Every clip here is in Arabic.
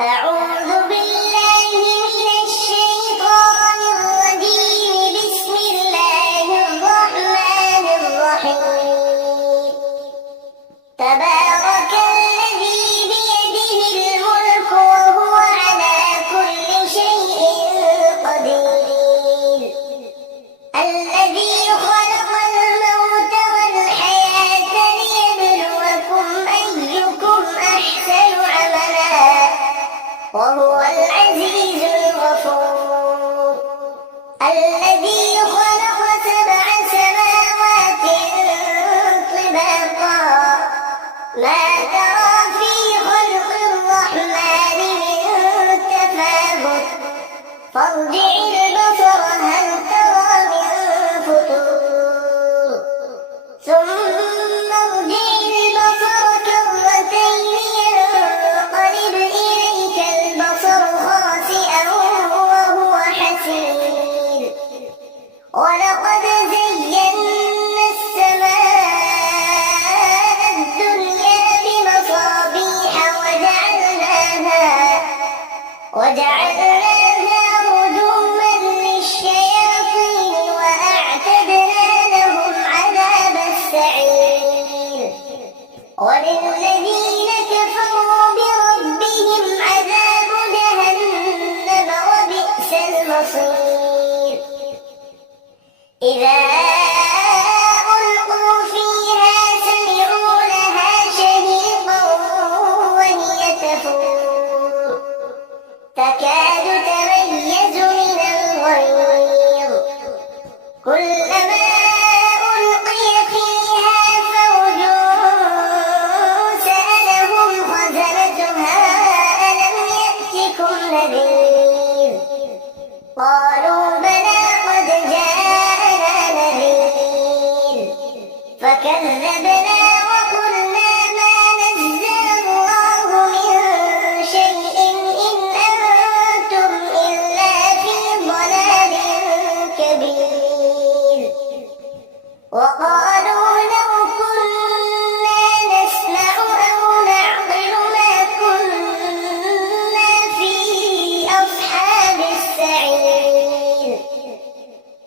أعوذ بالله من الشيطان الرجيم. بسم الله الرحمن الرحيم. تبارك الذي بيده الملك وهو على كل شيء قدير. الذي خلق الموت والحياة ليبلوكم أيكم أحسن عملا وهو العزيز الغفور. الذي خلق 7 سماوات طباقا ما ترى في خلق الرحمن من تفاوت فارجع البصر هل ترى من فطور ثم ارجع البصر كرتين ينقلب إليك البصر خاسئا وهو حسير. ولقد زينا السماء الدنيا بمصابيح وجعلناها رجوما للشياطين وأعتدنا لهم عذاب السعير. وللذين كفروا بربهم عذاب جهنم وبئس المصير. إذا ألقوا فيها سمعوا لها شهيقا وهي تفور تكاد تميز من الغيظ. كلما ألقي فيها فوج سألهم خزنتها ألم يأتكم نذير قالوا بلى قد جاءنا نذير فكذبنا وقلنا ما نزل الله من شيء إن أنتم إلا في ضلال كبير. وقالوا لو كنا نسمع أو نعقل ما كنا في أصحاب السعير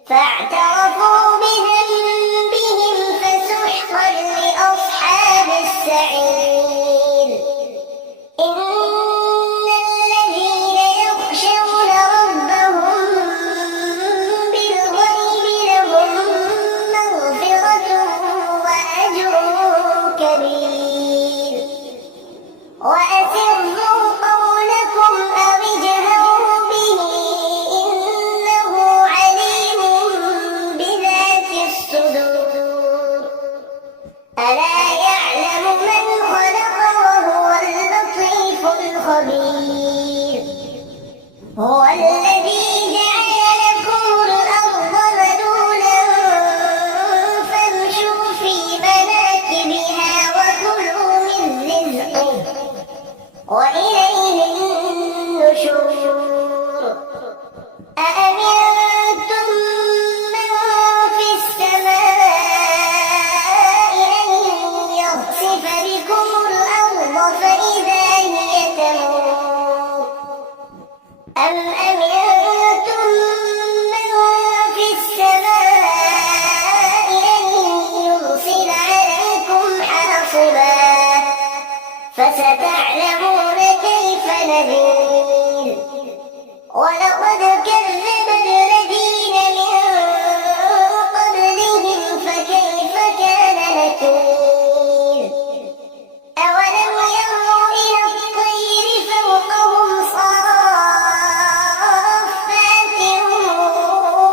فاعترفوا بذنبهم فسحقا لأصحاب السعير. إن الذين يخشون ربهم بالغيب لهم مغفرة وأجر كبير. وأسروا قولكم أو اجهروا به إنه عليم بذات الصدور. ألا يعلم من خلق وهو اللطيف الخبير. هو الذي جعل لكم الأرض ذلولا فامشوا في مناكبها وكلوا من رزقه وإليه النشور. أأمنتم من في السماء أن يخسف بكم الأرض فإذا هي تمور أم أمنتم من في السماء أن يرسل عليكم حاصبا فستعلمون كيف نذير. ولقد كذب الذين من قبلهم فكيف كان نكير. أولم يروا إلى الطير فوقهم صافات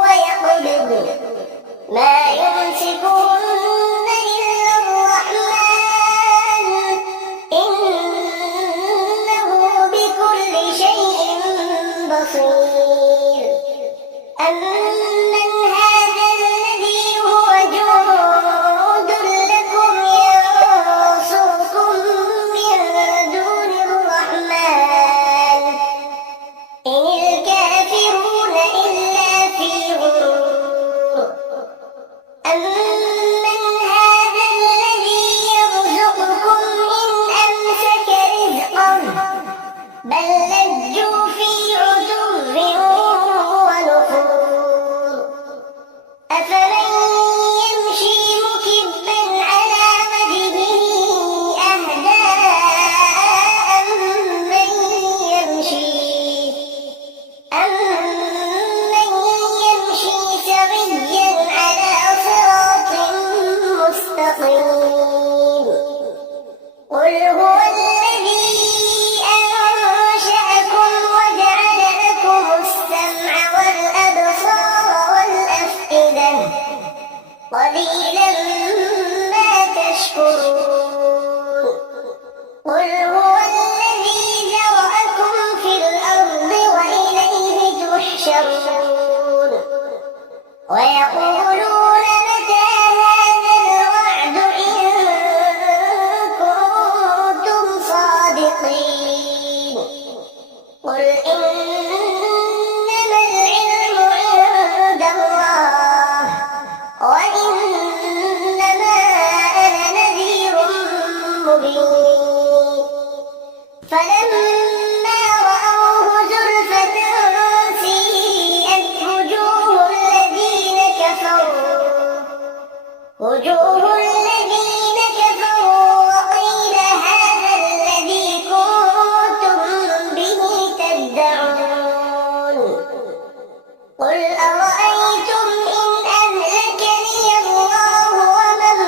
ويقبضن ما يمسكهن إلا الرحمن إنه بكل شيء بصير. بل لجوا في عتو ونفور أفمن يمشي مكبا على وجهه أهدى أمن يمشي سويا على صراط مستقيم قل هو الذي أنشأكم وجعل لكم السمع والأبصار والأفئدة قليلا ما تشكرون قل هو الذي ذرأكم في الأرض وإليه تحشرون ويقولون متى هذا الوعد إن كنتم صادقين قل إنما العلم عند الله وإنما أنا نذير مبين فلما رأوه زلفة سيئت وجوه الذين كفروا وقيل هذا الذي كنتم به تدعون قل أرأيتم إن أهلكني الله ومن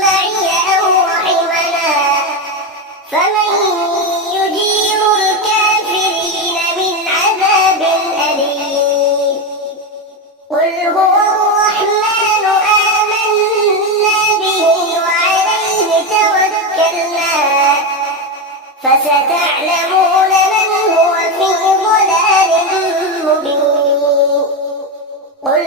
معي أو رحمنا فمن يجير الكافرين من عذاب أليم قل هو الرحمن آمنا به وعليه توكلنا فستعلمون من هو في ضلال مبين قل